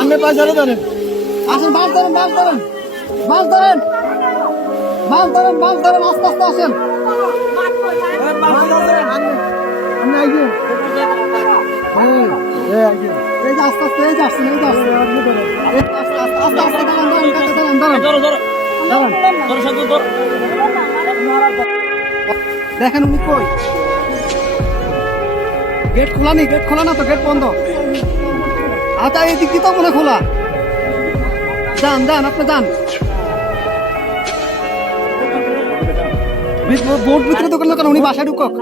আপনি পয়সাটা ধরেন, আসেন, মাছ ধরেন, মাছ ধরেন, মাছ ধরেন, মাছ ধরেন, মাছ ধরেন, আস্তে আস্তে আসেন। আপনি আইছেন, এই যে আস্তে আস্তে, এই যে আসছেন, এই যে আসছেন, এই যে আস্তে আস্তে আস্তে আস্তে দাঁড়ান, দাঁড়ান, দাঁড়ান, দাঁড়ান, দাঁড়ান। দেখেন উনি কই, গেট খোলা নেই, গেট খোলা না তো, গেট বন্ধ। আচ্ছা এই দিক দিয়ে তো মনে খোলা, যান যান, আপনি যান, বোর্ড ভিতরে দোকান কেন, উনি বাসায় ঢুকক।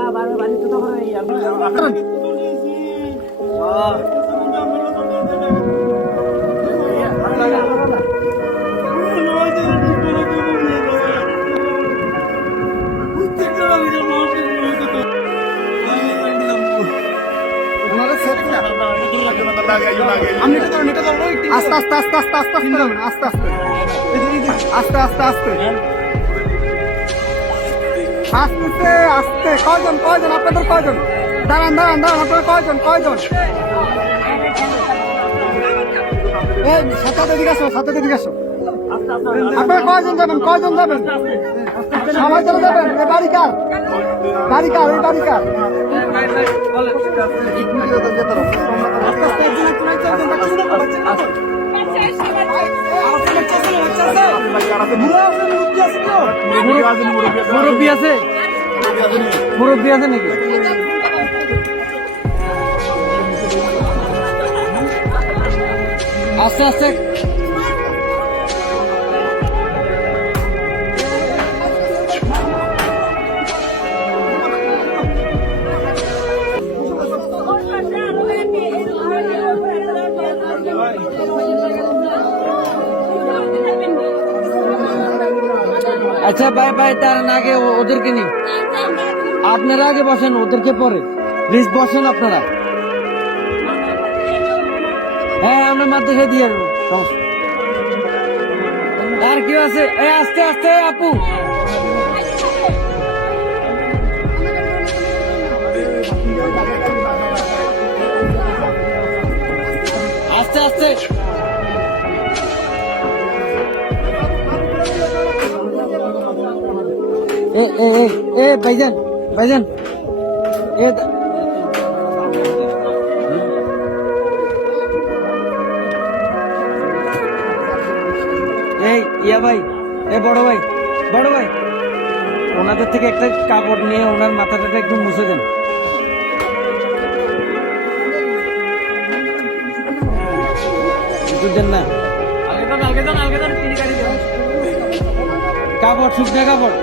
আস্তে আস্তে আস্তে আস্তে আস্তে আস্তে আস্তে আস্তে আস্তে আস্তে আস্তে আস্তে কয়জন কয়জন আপনাদের কয়জন? দাঁড়ান দাঁড়ান দাঁড়ান, আপনার কয়জন কয়জন? সাথে দিকে আসো, সাথে দিকে আসো। আপনারা কয়জন যাবেন, কয়জন যাবেন? সবাই চলে যাবেন। এই বাড়ি কার? বাড়ি কার? এই বাড়ি কার? মুরব্বী আছে, মুরব্বী আছে নাকি? আস্তে আস্তে আচ্ছা ভাই ভাই, তার আগে ওদেরকে নিন, আপনারা আগে বসেন, ওদেরকে পরে প্লিজ বসেন আপনারা। হ্যাঁ আমরা মাদ্রাসায় দিয়ে আসবো, আর কেউ আছে? আস্তে আস্তে আপু, আস্তে আস্তে। ভাইজান ভাইজান, ইয়া ভাই, বড় ভাই, বড় ভাই, ওনাদের থেকে একটা কাপড় নিয়ে ওনার মাথাটা একটু মুছে দেন। দেন না কাপড়, শুকনা কাপড়।